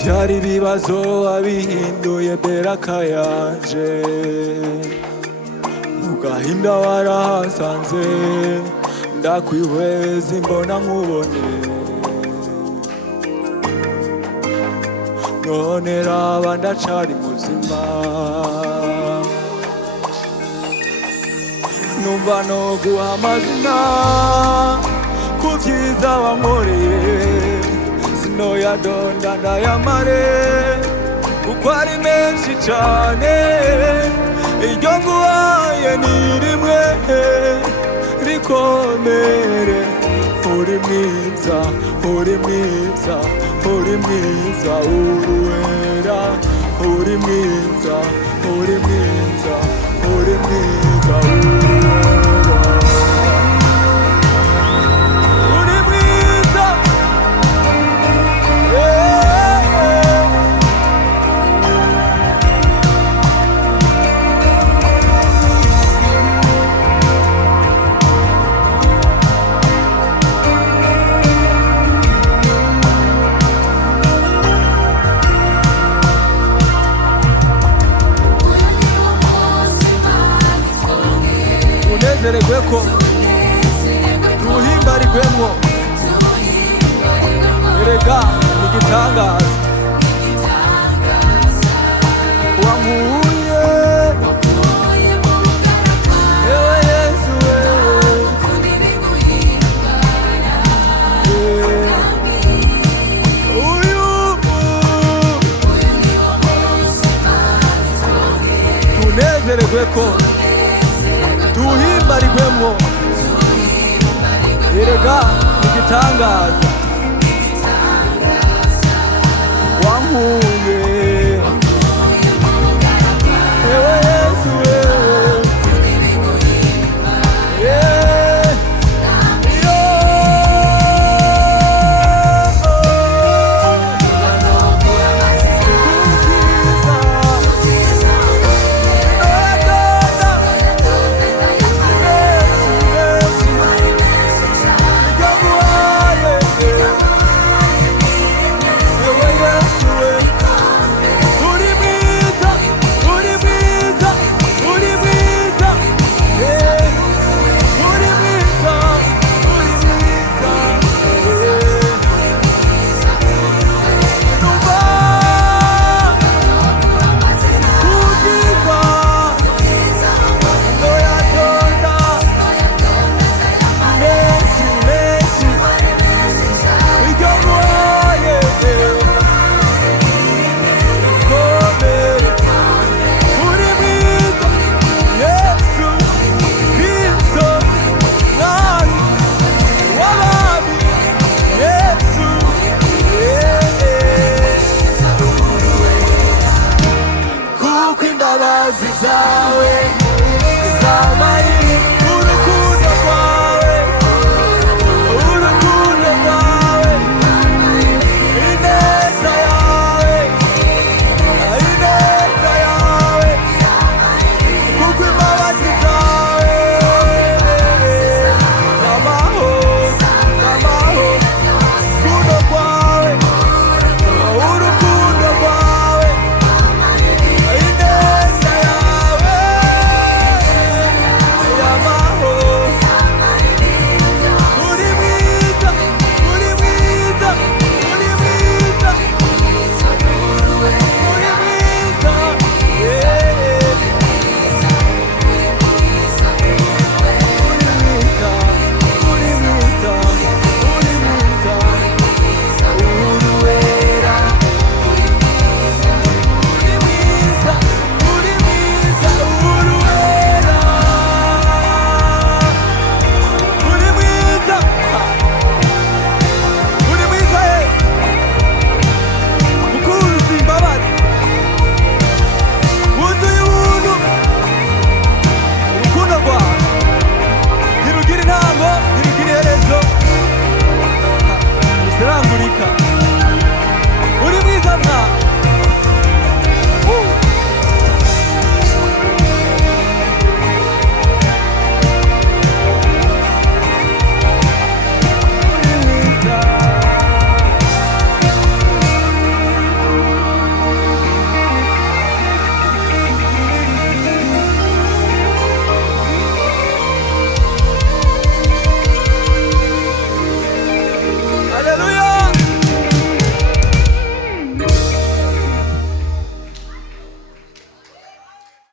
Ivyari ibibazo wabihinduye beraka yanje, mu gahinda warahasanze, ndakwihweza imbona nkubone. None raba ndacari muzima, numva noguha amazina ku vyiza wankoreye, sinoyadonda ndayamare kuko ari menshi cane. Iryo nguhaye ni rimwe rikomere. Uri mwiza, uri mwiza, uri mwiza, uruwera. Uri mwiza, uri mwiza, uri mwiza, uruwera. Uri mwiza, unezererweko, ruhimbarigwemwo. Erega igitangaza wankuye, ewe Yesu wewe. Tunezererweko, duhimbarigwemwo. Erega igitangaza wankuye, ewe Yesu wewe. Zawe